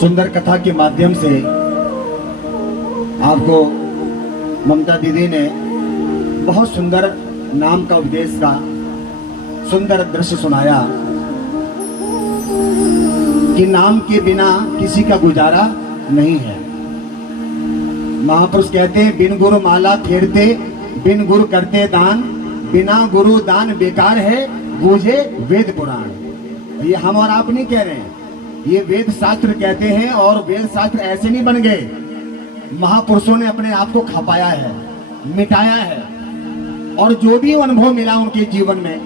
सुंदर कथा के माध्यम से आपको ममता दीदी ने बहुत सुंदर नाम का उपदेश का सुंदर दृश्य सुनाया कि नाम के बिना किसी का गुजारा नहीं है। महापुरुष कहते हैं बिन गुरु माला फेरते, बिन गुरु करते दान, बिना गुरु दान बेकार है, बूझे वेद पुराण। ये हम और आप नहीं कह रहे हैं, ये वेद शास्त्र कहते हैं। और वेद शास्त्र ऐसे नहीं बन गए, महापुरुषों ने अपने आप को खपाया है, मिटाया है। और जो भी अनुभव मिला उनके जीवन में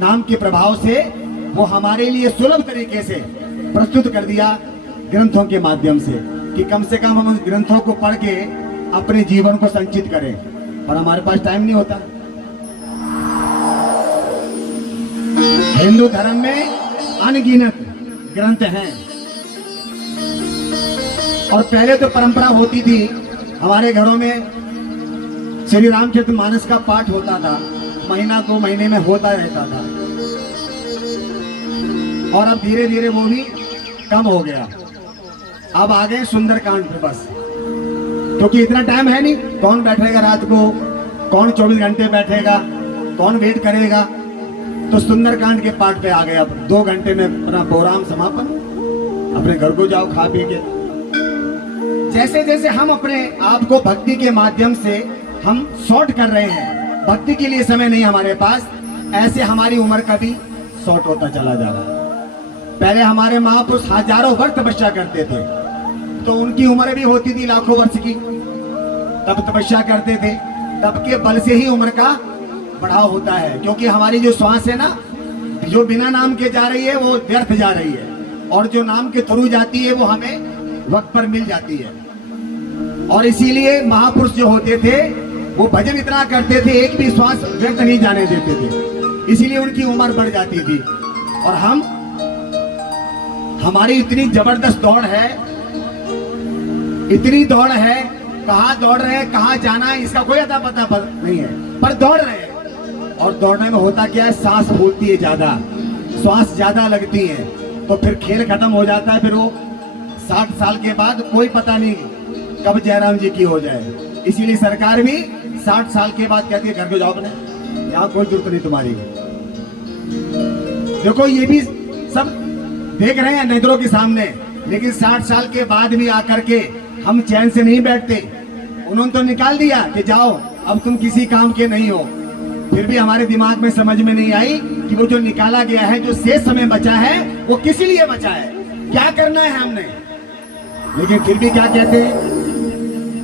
नाम के प्रभाव से, वो हमारे लिए सुलभ तरीके से प्रस्तुत कर दिया ग्रंथों के माध्यम से, कि कम से कम हम उस ग्रंथों को पढ़ के अपने जीवन को संचित करें। पर हमारे पास टाइम नहीं होता। हिंदू धर्म में अनगिनत ग्रंथ हैं, और पहले तो परंपरा होती थी, हमारे घरों में श्री रामचरितमानस का पाठ होता था, महीना 2 महीने में होता रहता था। और अब धीरे धीरे वो भी कम हो गया। अब आ गए सुंदरकांड पे बस, क्योंकि इतना टाइम है नहीं। कौन बैठेगा रात को, कौन 24 घंटे बैठेगा, कौन वेट करेगा। तो सुंदरकांड के पाठ पे आ गए। अब 2 घंटे में अपना प्रोग्राम समापन, अपने घर को जाओ खा पी के। जैसे जैसे हम अपने आप को भक्ति के माध्यम से हम शॉर्ट कर रहे हैं, भक्ति के लिए समय नहीं हमारे पास, ऐसे हमारी उम्र का भी शॉर्ट होता चला जा रहा है। पहले हमारे महापुरुष हजारों वर्ष तपस्या करते थे, तो उनकी उम्र भी होती थी लाखों वर्ष की, तब तपस्या करते थे। तब के बल से ही उम्र का बढ़ाव होता है, क्योंकि हमारी जो श्वास है ना, जो बिना नाम के जा रही है वो व्यर्थ जा रही है, और जो नाम के थ्रू जाती है वो हमें वक्त पर मिल जाती है। और इसीलिए महापुरुष जो होते थे वो भजन इतना करते थे, एक भी श्वास व्यर्थ नहीं जाने देते थे, इसीलिए उनकी उम्र बढ़ जाती थी। और हमारी इतनी जबरदस्त दौड़ है, इतनी दौड़ है, कहाँ दौड़ रहे हैं, कहाँ जाना है, इसका कोई अता पता नहीं है, पर दौड़ रहे हैं। और दौड़ने में होता क्या है, सांस फूलती है ज्यादा, श्वास ज्यादा लगती है, तो फिर खेल खत्म हो जाता है। फिर वो 60 साल के बाद कोई पता नहीं कब जयराम जी की हो जाए। इसीलिए सरकार भी 60 साल के बाद कहती है घर को जाओ अपने, यहाँ कोई जरूरत नहीं तुम्हारी। देखो ये भी सब देख रहे हैं नजरों के सामने, लेकिन 60 साल के बाद भी आकर के हम चैन से नहीं बैठते। उन्होंने तो निकाल दिया कि जाओ अब तुम किसी काम के नहीं हो, फिर भी हमारे दिमाग में समझ में नहीं आई कि वो जो निकाला गया है, जो शेष समय बचा है, वो किस लिए बचा है, क्या करना है हमने। लेकिन फिर भी क्या कहते हैं,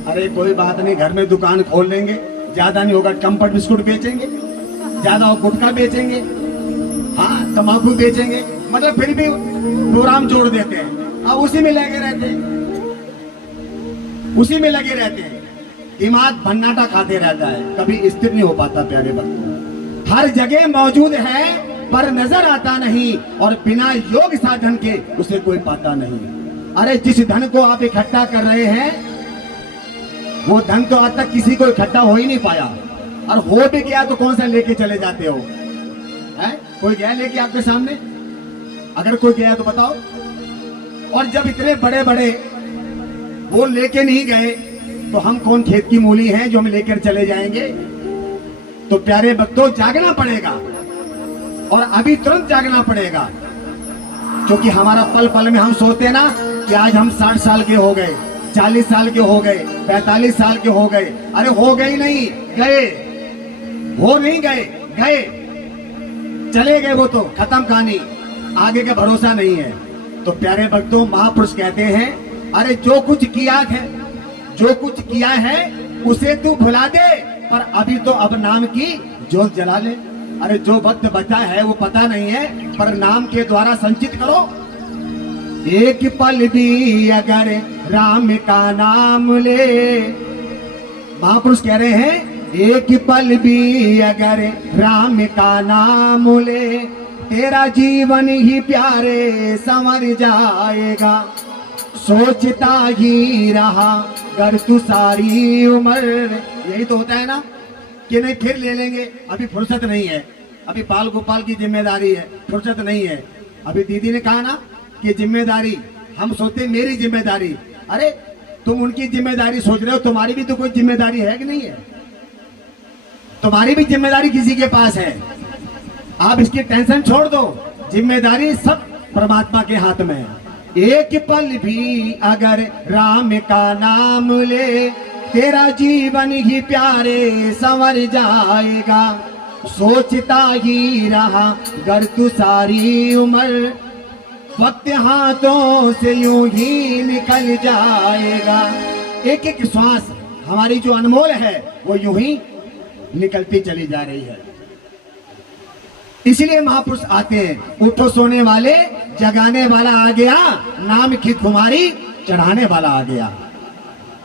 अरे कोई बात नहीं, घर में दुकान खोल लेंगे, ज्यादा नहीं होगा, कंफर्ट बिस्कुट बेचेंगे, ज्यादा हो गुटखा बेचेंगे, हाँ तंबाकू बेचेंगे, मतलब फिर भी प्रोग्राम जोड़ देते हैं। अब उसी में लगे रहते हैं, उसी में लगे रहते हैं, दिमाग भन्नाटा खाते रहता है, कभी स्थिर नहीं हो पाता। प्यारे भक्तों, हर जगह मौजूद है पर नजर आता नहीं, और बिना योग साधन के उसे कोई पाता नहीं। अरे जिस धन को आप इकट्ठा कर रहे हैं, वो धन तो आज तक किसी को इकट्ठा हो ही नहीं पाया, और हो भी गया तो कौन सा लेके चले जाते हो, है? कोई गया लेके आपके सामने? अगर कोई गया तो बताओ। और जब इतने बड़े बड़े वो लेके नहीं गए, तो हम कौन खेत की मूली हैं जो हम लेकर चले जाएंगे। तो प्यारे भक्तों, जागना पड़ेगा, और अभी तुरंत जागना पड़ेगा, क्योंकि हमारा पल पल में हम सोचते हैं ना कि आज हम 60 साल के हो गए, 40 साल के हो गए, 45 साल के हो गए। अरे हो गए नहीं, गए, हो नहीं गए, गए, चले गए, वो तो खत्म कहानी, आगे का भरोसा नहीं है। तो प्यारे भक्तों, महापुरुष कहते हैं, अरे जो कुछ किया है, जो कुछ किया है उसे तू भुला दे, पर अभी तो अब नाम की जोत जला ले। अरे जो वक्त बचा है वो पता नहीं है, पर नाम के द्वारा संचित करो। एक पल भी अगर राम का नाम ले, महापुरुष कह रहे हैं, एक पल भी अगर राम का नाम ले, तेरा जीवन ही प्यारे संवर जाएगा। सोचता ही रहा कर तू सारी उम्र। यही तो होता है ना कि नहीं फिर ले लेंगे, अभी फुर्सत नहीं है, अभी बाल गोपाल की जिम्मेदारी है, फुर्सत नहीं है। अभी दीदी ने कहा ना कि जिम्मेदारी हम सोचते मेरी जिम्मेदारी। अरे तुम उनकी जिम्मेदारी सोच रहे हो, तुम्हारी भी तो कोई जिम्मेदारी है कि नहीं है? तुम्हारी भी जिम्मेदारी किसी के पास है। आप इसकी टेंशन छोड़ दो, जिम्मेदारी सब परमात्मा के हाथ में है। एक पल भी अगर राम का नाम ले, तेरा जीवन ही प्यारे संवर जाएगा। सोचता ही रहा गर तू सारी उम्र, वक्त हाथों से यूं ही निकल जाएगा। एक एक श्वास हमारी जो अनमोल है वो यूं ही निकलती चली जा रही है। इसलिए महापुरुष आते हैं, उठो सोने वाले जगाने वाला आ गया, नाम की खुमारी चढ़ाने वाला आ गया।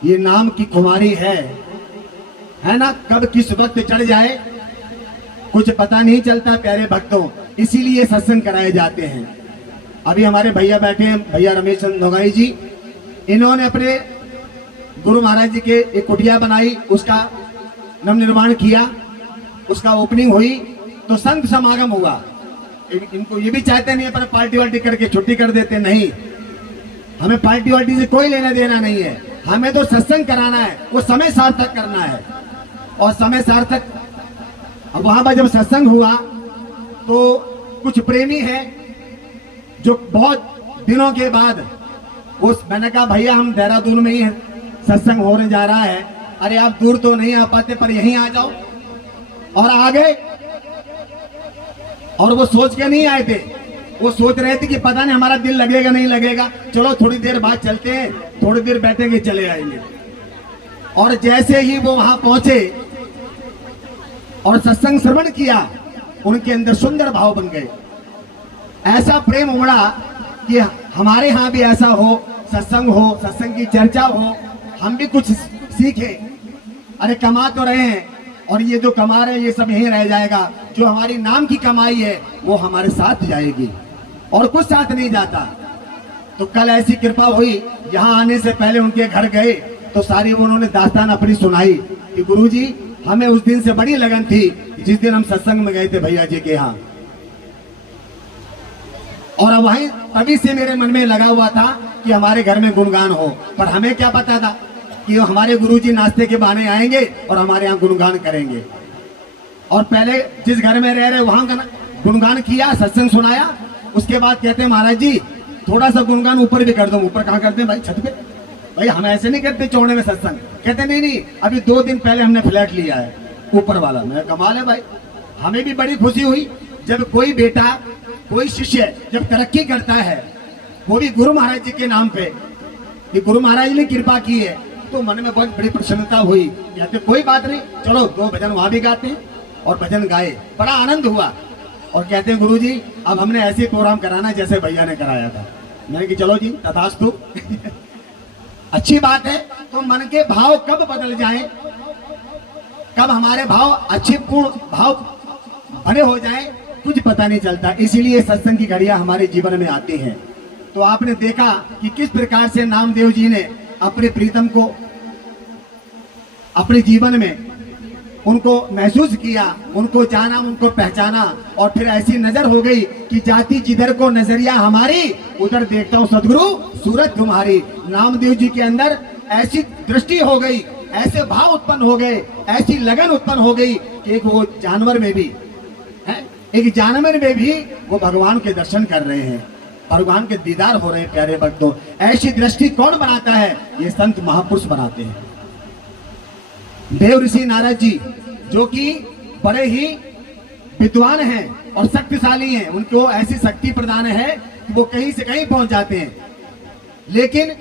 ये नाम की खुमारी है ना, कब किस वक्त चढ़ जाए कुछ पता नहीं चलता प्यारे भक्तों। इसीलिए सत्संग कराए जाते हैं। अभी हमारे भैया बैठे हैं, भैया रमेश चंद नोगाई जी, इन्होंने अपने गुरु महाराज जी के एक कुटिया बनाई, उसका नवनिर्माण किया, उसका ओपनिंग हुई तो संत समागम हुआ। इनको ये भी चाहते नहीं अपन पार्टी वार्टी करके छुट्टी कर देते, नहीं, हमें पार्टी वार्टी से कोई लेना देना नहीं है। हमें तो सत्संग कराना है, वो समय सार्थक करना है। और समय सार्थक, अब वहां पर जब सत्संग हुआ तो कुछ प्रेमी है जो बहुत दिनों के बाद मैंने कहा भैया हम देहरादून में ही है, सत्संग होने जा रहा है, अरे आप दूर तो नहीं आ पाते पर यहीं आ जाओ। और आ गए, और वो सोच के नहीं आए थे, वो सोच रहे थे कि पता नहीं हमारा दिल लगेगा नहीं लगेगा, चलो थोड़ी देर बाद चलते हैं, थोड़ी देर बैठेंगे चले आएंगे। और जैसे ही वो वहां पहुंचे और सत्संग श्रवण किया, उनके अंदर सुंदर भाव बन गए। ऐसा प्रेम उमड़ा कि हमारे यहाँ भी ऐसा हो, सत्संग हो, सत्संग की चर्चा हो, हम भी कुछ सीखे। अरे कमा तो रहे हैं, और ये जो कमा रहे हैं ये सब यहीं रह जाएगा, जो हमारी नाम की कमाई है वो हमारे साथ जाएगी और कुछ साथ नहीं जाता। तो कल ऐसी कृपा हुई, यहाँ आने से पहले उनके घर गए तो सारी उन्होंने दास्तान अपनी सुनाई कि गुरुजी हमें उस दिन से बड़ी लगन थी जिस दिन हम सत्संग में गए थे भैया जी के यहाँ, और वहीं तभी से मेरे मन में लगा हुआ था कि हमारे घर में गुणगान हो। पर हमें क्या पता था कि हमारे गुरुजी नाश्ते के बहाने आएंगे और हमारे यहाँ गुणगान करेंगे। और पहले जिस घर में रह रहे वहां गुणगान किया, सत्संग सुनाया, उसके बाद कहते हैं महाराज जी थोड़ा सा गुणगान ऊपर भी कर दो। ऊपर कहाँ करते हैं भाई? छत पे। भाई हम ऐसे नहीं करते चौड़े में सत्संग। कहते नहीं, अभी 2 दिन पहले हमने फ्लैट लिया है ऊपर वाला। मैं कमाल है भाई। हमें भी बड़ी खुशी हुई जब कोई बेटा, कोई शिष्य जब तरक्की करता है, वो भी गुरु महाराज जी के नाम पे, कि गुरु महाराज ने कृपा की है, तो मन में बहुत बड़ी प्रसन्नता हुई। कहते कोई बात नहीं, चलो 2 भजन वहां भी गाते हैं, और भजन गाए, बड़ा आनंद हुआ। और कहते हैं गुरुजी अब हमने ऐसे प्रोग्राम कराना जैसे भैया ने कराया था। मैंने कि चलो जी तथास्तु। अच्छी बात है। तो मन के भाव कब बदल जाएं, कब हमारे भाव अच्छे पूर्ण भाव भरे हो जाएं, कुछ पता नहीं चलता। इसीलिए सत्संग की घड़ियां हमारे जीवन में आती हैं। तो आपने देखा कि किस प्रकार से नामदेव जी ने अपने प्रीतम को अपने जीवन में उनको महसूस किया, उनको जाना, उनको पहचाना, और फिर ऐसी नजर हो गई कि जाती जिधर को नजरिया हमारी, उधर देखता हूँ सदगुरु सूरत तुम्हारी। नामदेव जी के अंदर ऐसी दृष्टि हो गई, ऐसे भाव उत्पन्न हो गए, ऐसी लगन उत्पन्न हो गई कि एक वो जानवर में भी है, एक जानवर में भी वो भगवान के दर्शन कर रहे हैं, भगवान के दीदार हो रहे हैं। प्यारे भक्तों, ऐसी दृष्टि कौन बनाता है? ये संत महापुरुष बनाते हैं। देव ऋषि नारद जी जो कि बड़े ही विद्वान हैं और शक्तिशाली हैं, उनको ऐसी शक्ति प्रदान है कि वो कहीं से कहीं पहुंच जाते हैं। लेकिन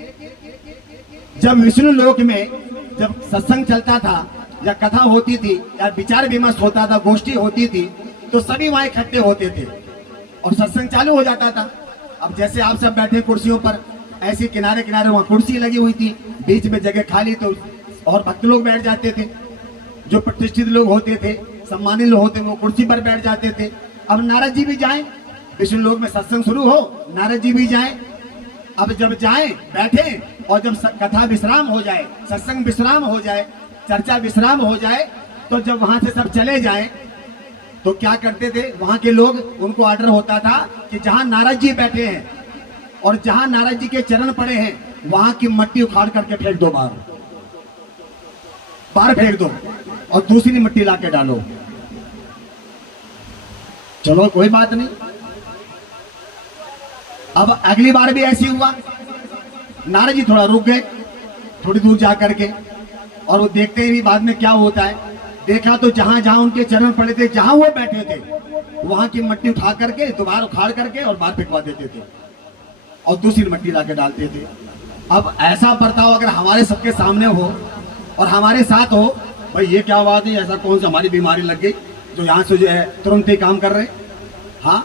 जब विष्णु लोक में जब सत्संग चलता था या कथा होती थी या विचार विमर्श होता था, गोष्ठी होती थी, तो सभी वहां इकट्ठे होते थे और सत्संग चालू हो जाता था। अब जैसे आप सब बैठे कुर्सियों पर, ऐसे किनारे किनारे वहां कुर्सी लगी हुई थी, बीच में जगह खाली, तो और भक्त लोग बैठ जाते थे, जो प्रतिष्ठित लोग होते थे, सम्मानित लोग होते, वो कुर्सी पर बैठ जाते थे। अब नारद जी भी जाएं, विष्णु लोक में सत्संग शुरू हो, नारद जी भी जाएं। अब जब जाएं, बैठे, और जब कथा विश्राम हो जाए, सत्संग विश्राम हो जाए, चर्चा विश्राम हो जाए, तो जब वहां से सब चले जाएं, तो क्या करते थे वहां के लोग, उनको ऑर्डर होता था कि जहां नारद जी बैठे हैं और जहां नारद जी के चरण पड़े हैं वहां की मट्टी उखाड़ करके फेंक दो, बाहर फेंक दो और दूसरी मट्टी लाके डालो। चलो कोई बात नहीं। अब अगली बार भी ऐसी हुआ, नारद जी थोड़ा रुक गए थोड़ी दूर जा करके, और वो देखते ही बाद में क्या होता है। देखा तो जहां जहां उनके चरण पड़े थे, जहां वो बैठे थे, वहां की मट्टी उठा करके दोबारा उखाड़ करके और बाहर फेंकवा देते थे और दूसरी मट्टी लाके डालते थे। अब ऐसा बर्ताव अगर हमारे सबके सामने हो और हमारे साथ हो, भाई ये क्या बात है, ऐसा कौन सा हमारी बीमारी लग गई जो यहाँ से जो है तुरंत ही काम कर रहे। हाँ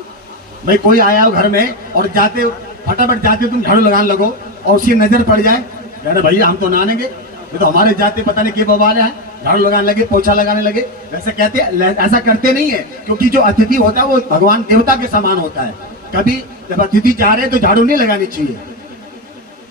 भाई, कोई आया हो घर में और जाते फटाफट जाते तुम झाड़ू लगाने लगो और उसकी नजर पड़ जाए, अरे भैया हम तो नहानेंगे, ये तो हमारे जाते पता नहीं क्या बवाल है, झाड़ू लगाने लगे, पोछा लगाने लगे। वैसे कहते ऐसा करते नहीं है, क्योंकि जो अतिथि होता है वो भगवान देवता के समान होता है। कभी जब अतिथि जा रहे हैं तो झाड़ू नहीं लगानी चाहिए,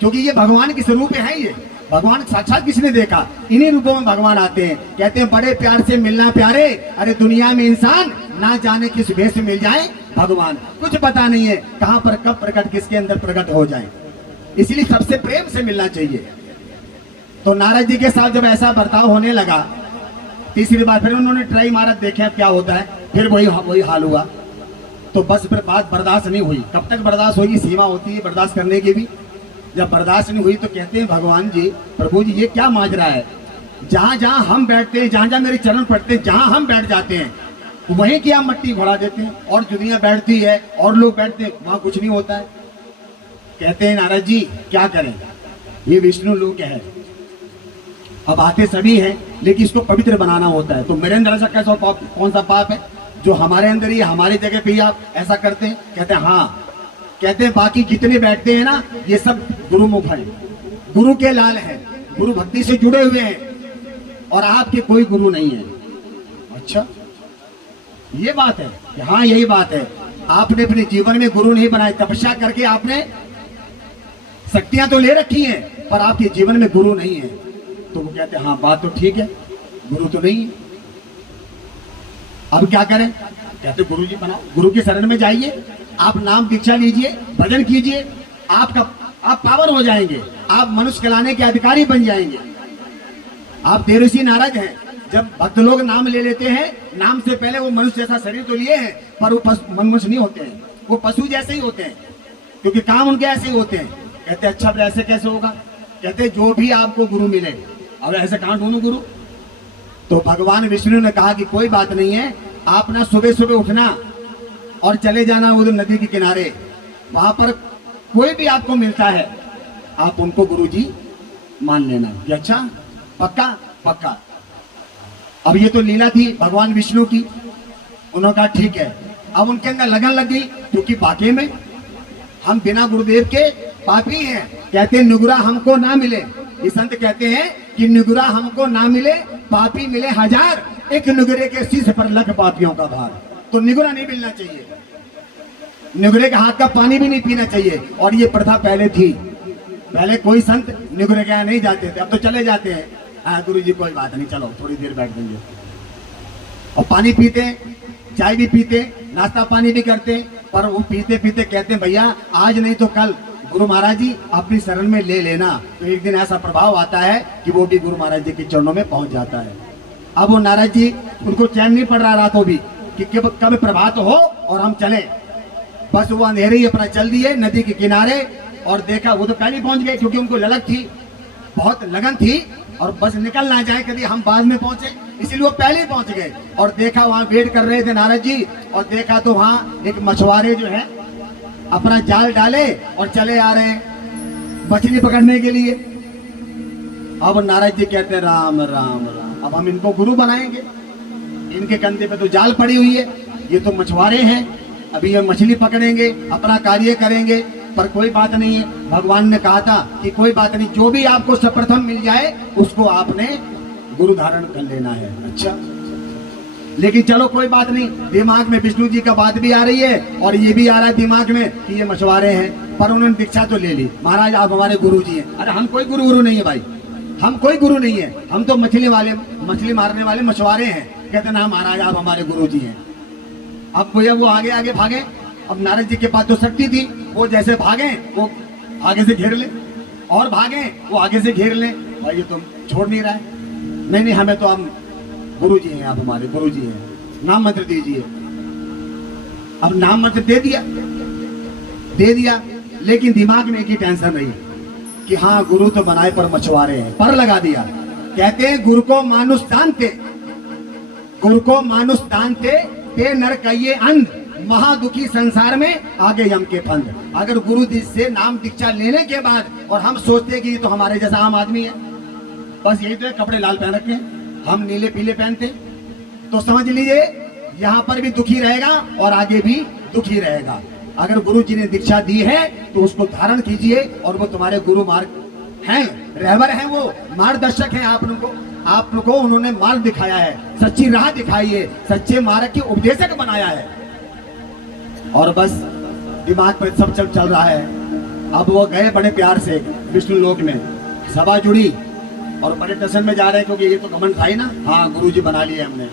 क्योंकि ये भगवान के स्वरूप है। ये भगवान साक्षात किसने देखा, इन्हीं रूपों में भगवान आते हैं। कहते हैं बड़े प्यार से मिलना प्यारे, अरे दुनिया में इंसान ना जाने किस भेष में मिल जाए भगवान, कुछ पता नहीं है कहां पर कब प्रकट किसके अंदर प्रकट हो जाए, इसलिए सबसे प्रेम से मिलना चाहिए। तो नारद जी के साथ जब ऐसा बर्ताव होने लगा, तीसरी बार फिर उन्होंने ट्राई मारा, देखे क्या होता है, फिर वही हाल हुआ। तो बस फिर बात बर्दाश्त नहीं हुई। कब तक बर्दाश्त होगी, सीमा होती है बर्दाश्त करने की भी। जब बर्दाश्त नहीं हुई तो कहते हैं भगवान जी, प्रभु जी ये क्या माजरा है, जहां जहां हम बैठते हैं, जहां जहां मेरे चरण पड़ते हैं, जहां हम बैठ जाते हैं वहीं की आप मट्टी घोड़ा देते हैं, और दुनिया बैठती है और लोग बैठते हैं वहां कुछ नहीं होता है। कहते हैं नारद जी क्या करें, ये विष्णु लोक है, अब आते सभी हैं लेकिन इसको पवित्र बनाना होता है। तो मेरे अंदर ऐसा कैसा पाप, कौन सा पाप है जो हमारे अंदर ही हमारी जगह पे ही आप ऐसा करते हैं। कहते हैं हाँ, कहते हैं बाकी जितने बैठते हैं ना ये सब गुरुमुख हैं, गुरु के लाल हैं, गुरु भक्ति से जुड़े हुए हैं, और आपके कोई गुरु नहीं है। अच्छा ये बात है कि हाँ यही बात है, आपने अपने जीवन में गुरु नहीं बनाए, तपस्या करके आपने शक्तियां तो ले रखी हैं पर आपके जीवन में गुरु नहीं है। तो वो कहते हैं हाँ बात तो ठीक है, गुरु तो नहीं है, अब क्या करें। कहते गुरु जी बनाओ, गुरु की शरण में जाइए, आप नाम दीक्षा लीजिए, भजन कीजिए, आप पावर हो जाएंगे, आप मनुष्य कहलाने के अधिकारी बन जाएंगे। आप देवऋषि नारद हैं, जब भक्त लोग नाम ले लेते हैं, नाम से पहले वो मनुष्य जैसा शरीर तो लिए हैं पर वो मनुष्य नहीं होते हैं, वो पशु जैसे ही होते हैं, क्योंकि काम उनके ऐसे ही होते हैं। कहते अच्छा फिर ऐसे कैसे होगा, कहते जो भी आपको गुरु मिले, अब ऐसे कहां ढूंढूं गुरु। तो भगवान विष्णु ने कहा कि कोई बात नहीं है, आप ना सुबह सुबह उठना और चले जाना उधर नदी के किनारे, वहां पर कोई भी आपको मिलता है आप उनको गुरुजी मान लेना। कि अच्छा पक्का पक्का। अब ये तो लीला थी भगवान विष्णु की, उन्होंने कहा ठीक है। अब उनके अंदर लगन लग गई, क्योंकि वाकई में हम बिना गुरुदेव के पापी हैं। कहते हैं निगुरा हमको ना मिले, ये संत कहते हैं कि निगुरा हमको ना मिले, पापी मिले हजार, एक निगुरे के शीश पर लख पापियों का भार। तो निगुरा नहीं मिलना चाहिए, निगुरे के हाथ का पानी भी नहीं पीना चाहिए। और ये प्रथा पहले थी, पहले कोई संत निगुरे के यहाँ नहीं जाते थे, अब तो चले जाते हैं। हाँ गुरु जी कोई बात नहीं, चलो थोड़ी देर बैठ देंगे, और पानी पीते, चाय भी पीते, नाश्ता पानी भी करते, पर वो पीते पीते कहते हैं भैया आज नहीं तो कल गुरु महाराज जी अपनी शरण में ले लेना। तो एक दिन ऐसा प्रभाव आता है कि वो भी गुरु महाराज जी के चरणों में पहुंच जाता है। अब वो नारद जी, उनको चैन नहीं पड़ रहा रातों भी कि कब प्रभात हो और हम चले। बस वो अंधेरे ही अपना चल दिए नदी के किनारे, और देखा वो तो पहले ही पहुंच गए, क्योंकि उनको ललक थी, बहुत लगन थी, और बस निकल ना जाए कभी हम बाद में पहुंचे, इसीलिए वो पहले ही पहुंच गए। और देखा वहां वेट कर रहे थे नारद जी, और देखा तो वहां एक मछुआरे जो है अपना जाल डाले और चले आ रहे हैं मछली पकड़ने के लिए। अब नारद जी कहते हैं राम राम राम, अब हम इनको गुरु बनाएंगे, इनके कंधे पे तो जाल पड़ी हुई है, ये तो मछुआरे हैं, अभी ये मछली पकड़ेंगे, अपना कार्य करेंगे। पर कोई बात नहीं है, भगवान ने कहा था कि कोई बात नहीं, जो भी आपको सर्वप्रथम मिल जाए उसको आपने गुरु धारण कर लेना है। अच्छा लेकिन चलो कोई बात नहीं, दिमाग में विष्णु जी का बात भी आ रही है और ये भी आ रहा है दिमाग में कि ये मछुआरे हैं, पर उन्होंने दीक्षा तो ले ली, महाराज आप हमारे गुरु जी हैं। अरे हम कोई गुरु नहीं है भाई, हम कोई गुरु नहीं है, हम तो मछली मारने वाले मछुआरे हैं। कहते ना महाराज आप हमारे गुरु जी हैं। अब भैया वो आगे आगे भागे अब नारद जी के पास तो शक्ति थी, वो जैसे भागे वो आगे से घेर ले, और भागे वो आगे से घेर ले। भाई ये तुम छोड़ नहीं रहा है। नहीं नहीं, हमें तो हम गुरु जी हैं, आप हमारे गुरु जी हैं, नाम मंत्र दीजिए। अब नाम मंत्र दे दिया, लेकिन दिमाग में एक ही टेंशन रही कि हाँ गुरु तो बनाए पर मछुआरे हैं, पर लगा दिया। कहते हैं गुरु को मानुष जानते, गुरु को मानुष जानते ते नर कहिए अंध, महादुखी संसार में आगे यम के फंद। अगर गुरु जी से नाम दीक्षा लेने के बाद और हम सोचते कि ये तो हमारे जैसा आम आदमी है, बस यही तो है, कपड़े लाल पहन रखे हैं, हम नीले पीले पहनते, तो समझ लीजिए यहाँ पर भी दुखी रहेगा और आगे भी दुखी रहेगा। अगर गुरु जी ने दीक्षा दी है तो उसको धारण कीजिए, और वो तुम्हारे गुरु मार्ग हैं, रहबर हैं, वो मार्गदर्शक हैं। आप लोगों को उन्होंने मार्ग दिखाया है, सच्ची राह दिखाई है, सच्चे मार्ग के उपदेशक बनाया है। और बस दिमाग पर सब चल रहा है। अब वो गए बड़े प्यार से विष्णु लोक में, सभा जुड़ी और बड़े टसन में जा रहे हैं, क्योंकि ये तो घमंड था ही ना, हाँ गुरु जी बना लिए हमने।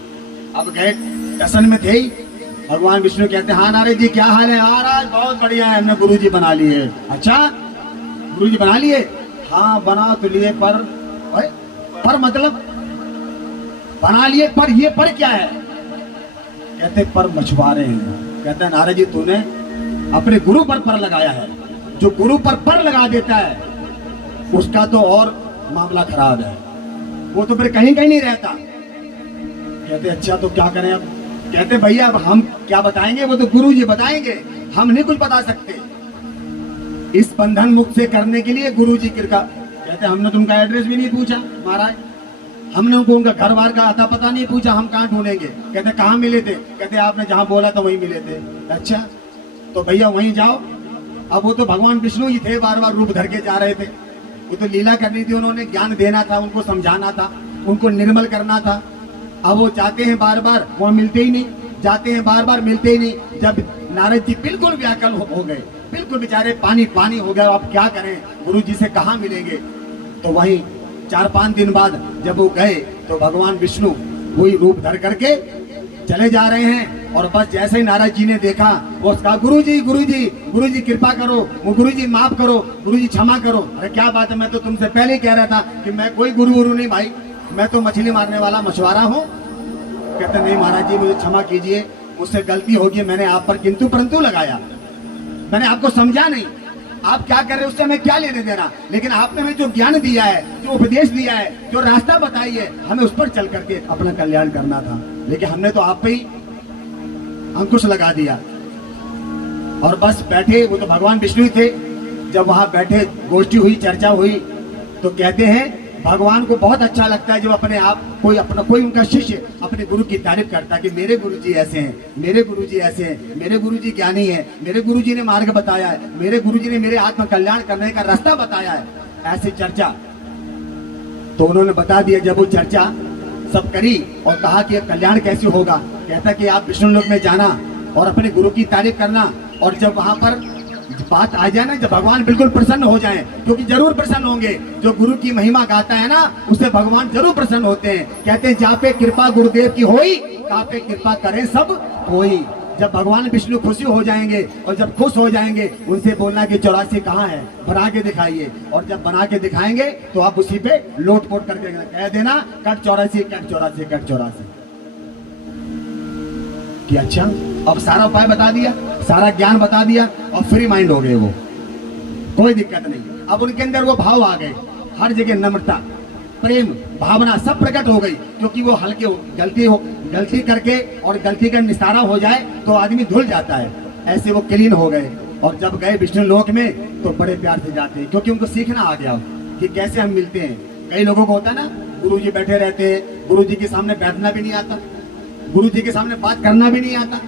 अब गए टसन में थे ही, भगवान विष्णु कहते हैं हाँ नारद जी क्या हाल है? महाराज बहुत बढ़िया है, हमने गुरु जी बना लिए। अच्छा गुरु जी बना लिए? हाँ बना तो लिए, पर मतलब बना लिए, पर ये पर क्या है? कहते पर मछुआरे हैं। कहते हैं नारद जी तूने अपने गुरु पर लगाया है, जो गुरु पर लगा देता है उसका तो और मामला खराब है, वो तो फिर कहीं नहीं रहता। कहते अच्छा तो क्या करें अब? कहते भैया अब हम क्या बताएंगे, वो तो गुरु जी बताएंगे, हम नहीं कुछ बता सकते। इस बंधन मुक्त से करने के लिए गुरु जी कृपा। कहते हमने तुमका एड्रेस भी नहीं पूछा महाराज, हमने उनका घर बार का आता पता नहीं पूछा, हम कहाँ ढूंढेंगे? कहते कहाँ मिले थे? कहते आपने जहाँ बोला था वहीं मिले थे। अच्छा तो भैया वहीं जाओ। अब वो तो भगवान विष्णु ही थे, बार बार रूप धर के जा रहे थे, वो तो लीला करनी थी, उन्होंने ज्ञान देना था, उनको समझाना था, उनको निर्मल करना था। अब वो जाते हैं बार बार, वो मिलते ही नहीं, जाते हैं बार बार मिलते ही नहीं। जब नारद जी बिल्कुल व्याकुल हो गए, बिल्कुल बेचारे पानी हो गया, अब क्या करें, गुरु जी से कहाँ मिलेंगे? तो वहीं 4-5 दिन बाद जब वो गए तो भगवान विष्णु वही रूप धर करके चले जा रहे हैं। और बस जैसे ही नारद जी ने देखा, वो उसका गुरु जी कृपा करो, वो गुरु जी माफ करो, गुरु जी क्षमा करो। अरे क्या बात है, मैं तो तुमसे पहले ही कह रहा था कि मैं कोई गुरु नहीं भाई, मैं तो मछली मारने वाला मछुआरा हूँ। कहते नहीं महाराज जी मुझे क्षमा कीजिए, मुझसे गलती होगी, मैंने आप पर किंतु परंतु लगाया, मैंने आपको समझा नहीं, आप क्या कर रहे हैं उससे हमें क्या लेने देना, लेकिन आपने हमें जो ज्ञान दिया है, जो उपदेश दिया है, जो रास्ता बताई है, हमें उस पर चल करके अपना कल्याण करना था, लेकिन हमने तो आप पे ही अंकुश लगा दिया। और बस बैठे, वो तो भगवान विष्णु थे, जब वहां बैठे गोष्ठी हुई, चर्चा हुई, तो कहते हैं भगवान को बहुत अच्छा लगता है जब अपने आप कोई उनका शिष्य अपने गुरु की तारीफ करता है कि मेरे गुरु जी ऐसे हैं, मेरे गुरु जी ऐसे हैं, मेरे गुरु जी ज्ञानी है, मेरे गुरु जी ने मार्ग बताया है, मेरे गुरु जी ने मेरे आत्म कल्याण करने का रास्ता बताया है। ऐसी चर्चा तो उन्होंने बता दिया। जब वो चर्चा सब करी और कहा कि कल्याण कैसे होगा, कहता कि आप विष्णु लोक में जाना और अपने गुरु की तारीफ करना, और जब वहां पर बात आ जाए ना, जब भगवान बिल्कुल प्रसन्न हो जाएं, क्योंकि जरूर प्रसन्न होंगे, जो गुरु की महिमा गाता है ना उससे भगवान जरूर प्रसन्न होते हैं। कहते हैं जहाँ पे कृपा गुरुदेव की होई, तहाँ पे कृपा करें सब कोई। जब भगवान विष्णु खुशी हो जाएंगे और जब खुश हो जाएंगे, उनसे बोलना कि 84 कहाँ है, बना के दिखाइए, और जब बना के दिखाएंगे तो आप उसी पे लोट-पोट करके कह देना कट 84 कट 84 कट 84 कि अच्छा अब सारा उपाय बता दिया, सारा ज्ञान बता दिया और फ्री माइंड हो गए, वो कोई दिक्कत नहीं। अब उनके अंदर वो भाव आ गए, हर जगह नम्रता, प्रेम भावना सब प्रकट हो गई, क्योंकि वो हल्के गलती करके और गलती का निस्तारा हो जाए तो आदमी धुल जाता है, ऐसे वो क्लीन हो गए। और जब गए विष्णु लोक में तो बड़े प्यार से जाते हैं, क्योंकि उनको सीखना आ गया कि कैसे हम मिलते हैं। कई लोगों को होता है ना, गुरु जी बैठे रहते हैं, गुरु जी के सामने बैठना भी नहीं आता, गुरु जी के सामने बात करना भी नहीं आता,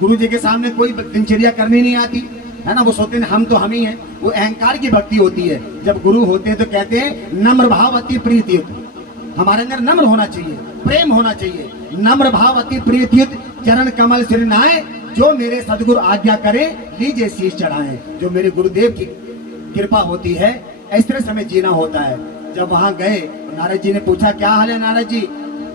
गुरु जी के सामने कोई दिनचर्या करनी नहीं आती है ना, वो सोचते हैं हम तो हम ही हैं, वो अहंकार की भक्ति होती है। जब गुरु होते हैं तो कहते हैं नम्र भाव अति प्रीतियुत, हमारे अंदर नम्र होना चाहिए, प्रेम होना चाहिए। नम्र भाव अति प्रीतियुत चरण कमल सिर नाए, जो मेरे सदगुरु आज्ञा करे लीजिए शीश चढ़ाए। जो मेरे गुरुदेव की कृपा होती है, इस तरह से हमें जीना होता है। जब वहां गए नारद जी ने पूछा क्या हाल है नारद जी?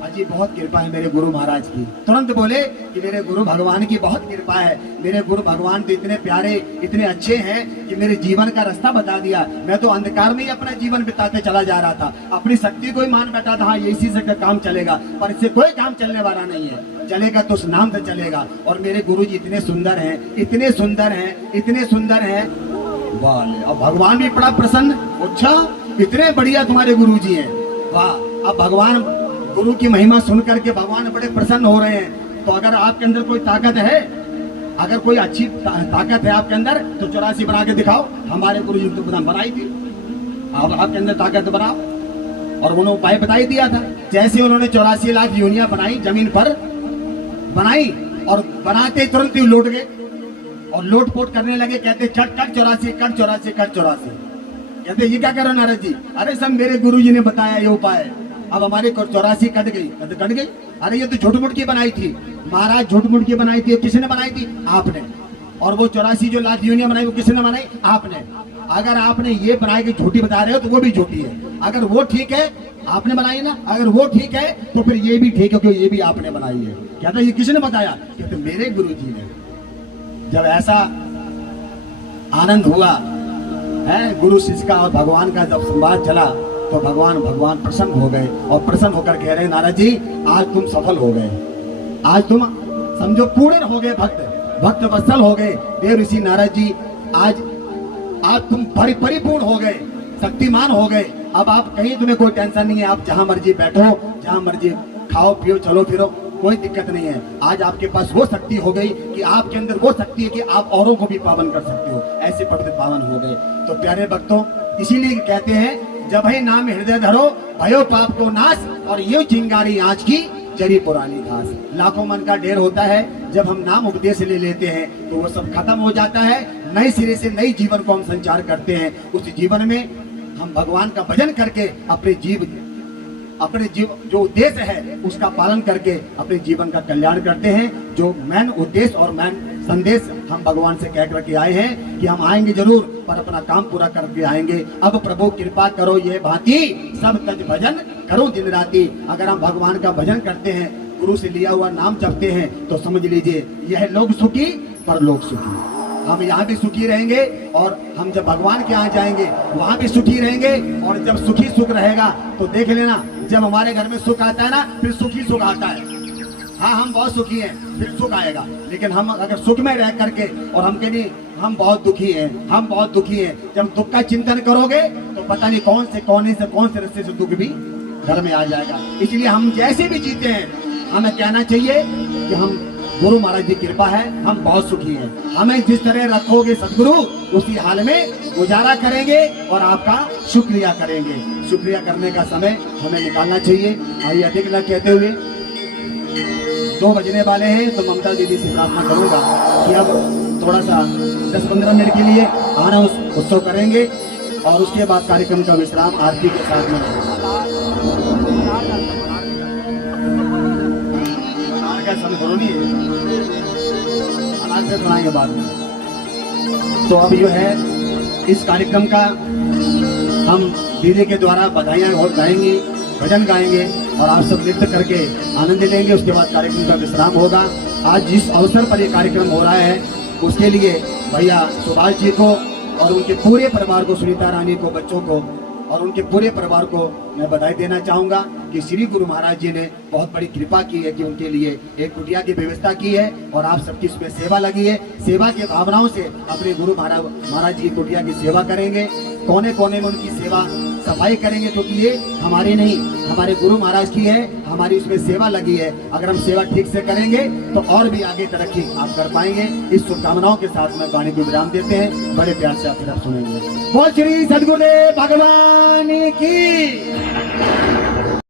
हाजी बहुत कृपा है मेरे गुरु महाराज की। तुरंत बोले कि मेरे गुरु भगवान की बहुत कृपा है, मेरे गुरु भगवान तो इतने प्यारे इतने अच्छे हैं कि मेरे जीवन का रास्ता बता दिया। मैं तो अंधकार में ही अपना जीवन बिताते चला जा रहा था, अपनी शक्ति को ही मान बैठा था, हाँ इसी से काम चलेगा, पर इससे कोई काम चलने वाला नहीं है, चलेगा तो उस नाम से चलेगा। और मेरे गुरु जी इतने सुंदर हैं, इतने सुंदर हैं, इतने सुंदर हैं, वाह। अब भगवान भी बड़ा प्रसन्न, अच्छा इतने बढ़िया तुम्हारे गुरु जी हैं, वाह। अब भगवान गुरु की महिमा सुन करके भगवान बड़े प्रसन्न हो रहे हैं। तो अगर आपके अंदर कोई ताकत है, अगर कोई अच्छी ताकत है आपके अंदर, तो 84 बना के दिखाओ। हमारे गुरु जी तो बनाई थी, अब आपके अंदर ताकत बनाओ। और उन्होंने उपाय बताई दिया था, जैसे उन्होंने 84 लाख योनियां बनाई, जमीन पर बनाई, और बनाते तुरंत ही लौट गए और लोटपोट करने लगे। कहते कट 84, कट 84, कट 84। कहते ये क्या करो नारद जी? अरे सब मेरे गुरु जी ने बताया ये उपाय, अब हमारे 84 कट गई। कहते कट गई? अरे ये तो झूठ-मूठ की बनाई थी महाराज, झूठ-मूठ की बनाई थी। किसने बनाई थी? आपने। और वो 84 जो लाख योनियां बनाई वो किसने बनाई? आपने। अगर आपने ये बनाई कि झूठी बता रहे हो तो वो भी झूठी है। अगर वो ठीक है, आपने बनाई ना, अगर वो ठीक है तो फिर ये भी ठीक है क्योंकि ये भी आपने बनाई है। कहते ये किसने बताया? कहते मेरे गुरु जी ने। जब ऐसा आनंद हुआ है गुरु शिष्य का और भगवान का, जब संवाद चला तो भगवान प्रसन्न हो गए और प्रसन्न होकर कह रहे नारद जी आज तुम सफल हो गए, आज तुम समझो पूर्ण हो गए, भक्त वत्सल हो गए। देव ऋषि नारद जी आज तुम परिपूर्ण हो गए, शक्तिमान हो गए। अब आप कहीं तुम्हें कोई टेंशन नहीं है, आप जहां मर्जी बैठो, जहां मर्जी खाओ पियो चलो फिरो, कोई दिक्कत नहीं है। आज आपके पास वो शक्ति हो गई कि आपके अंदर वो शक्ति है कि आप औरों को भी पावन कर सकते हो, ऐसे पवित्र पावन हो गए। तो प्यारे भक्तों, इसीलिए कहते हैं जब है नाम हृदय धरो भयो पाप को नाश, और ये चिंगारी आँच की जरी पुरानी घास। लाखों मन का ढेर होता है, जब हम नाम उपदेश ले लेते हैं तो वो सब खत्म हो जाता है। नए सिरे से नई जीवन को हम संचार करते हैं। उस जीवन में हम भगवान का भजन करके अपने जीव जो उद्देश्य है उसका पालन करके अपने जीवन का कल्याण करते हैं। जो मैन उद्देश्य और मैन संदेश हम भगवान से कह करके आए हैं कि हम आएंगे जरूर, पर अपना काम पूरा करके आएंगे। अब प्रभु कृपा करो ये भांति, सब तज भजन करो दिन राती। अगर हम भगवान का भजन करते हैं, गुरु से लिया हुआ नाम जपते हैं, तो समझ लीजिए यह लोग सुखी परलोक सुखी। हम यहाँ भी सुखी रहेंगे और हम जब भगवान के यहाँ जाएंगे वहाँ भी सुखी रहेंगे। और जब सुखी सुख रहेगा तो देख लेना, जब हमारे घर में सुख आता है ना, फिर सुखी सुख आता है। हाँ हम बहुत सुखी हैं, फिर सुख आएगा। लेकिन हम अगर सुख में रह करके और हम कहें हम बहुत दुखी हैं, हम बहुत दुखी हैं, जब दुख का चिंतन करोगे तो पता नहीं कौन से रास्ते से दुख भी घर में आ जाएगा। इसलिए हम जैसे भी जीते हैं, हमें कहना चाहिए कि हम गुरु महाराज की कृपा है, हम बहुत सुखी हैं। हमें जिस तरह रखोगे सदगुरु, उसी हाल में गुजारा करेंगे और आपका शुक्रिया करेंगे। शुक्रिया करने का समय हमें निकालना चाहिए। आइए अधिक न कहते हुए 2 बजने वाले हैं, तो ममता दीदी से प्रार्थना करूंगा कि अब थोड़ा सा 10-15 मिनट के लिए आना उत्सव करेंगे और उसके बाद कार्यक्रम का विश्राम आरती के साथ में सुनाएंगे बाद में। तो अब जो है इस कार्यक्रम का हम दीदी के द्वारा बधाइयाँ और गाएंगे, भजन गाएंगे और आप सब नृत्य करके आनंद लेंगे। उसके बाद कार्यक्रम का विश्राम होगा। आज जिस अवसर पर ये कार्यक्रम हो रहा है उसके लिए भैया सुभाष जी को और उनके पूरे परिवार को, सुनीता रानी को, बच्चों को और उनके पूरे परिवार को मैं बधाई देना चाहूँगा कि श्री गुरु महाराज जी ने बहुत बड़ी कृपा की है कि उनके लिए एक कुटिया की व्यवस्था की है और आप सबकी इसमें सेवा लगी है। सेवा के भावनाओं से अपने गुरु महाराज जी की कुटिया की सेवा करेंगे, कोने कोने में उनकी सेवा सफाई करेंगे, क्योंकि ये हमारी नहीं, हमारे गुरु महाराज की है, हमारी इसमें सेवा लगी है। अगर हम सेवा ठीक से करेंगे तो और भी आगे तरक्की आप कर पाएंगे। इस शुभकामनाओं के साथ में वाणी को विराम देते हैं। बड़े प्यार से आप फिर सुनेंगे। बोल श्री सद्गुरुदेव भगवान की।